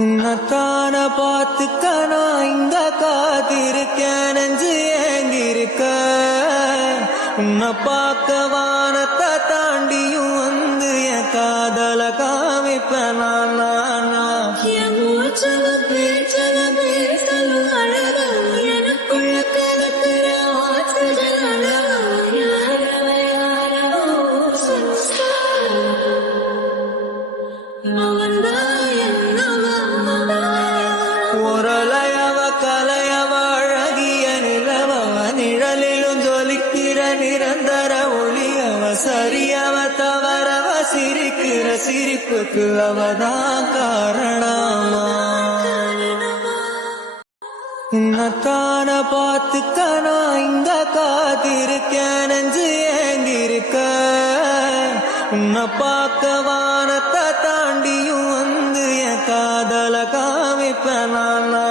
உன்னத்தான பார்த்துக்க நான் இங்க காத்திருக்கேன், நெஞ்சு ஏங்கிருக்க. உன்னை பார்க்க வானத்தை தாண்டியும் வந்து என் காதல காமிப்பேன் நான். என் மூச்சல பேசலும் அழகா, எனக்குள்ள கலக்கிற ஆசைகள் அழகா. யாரோ ஒரலையவ கலையவ அழகிய நிலவவ, நிழலிலும் ஜொலிக்கிற நிரந்தர ஒளியவ. சரியவ தவறவ சிரிக்கிற சிரிப்புக்கு அவதான் காரணமா. உன்னத்தான பார்த்துக்க நான் இங்க காத்திருக்கேன், நெஞ்சு ஏங்கிருக்க. உன்னை பார்க்க வானத்தை தாண்டியும் வந்து என் காதல காமிப்பேன் நான்.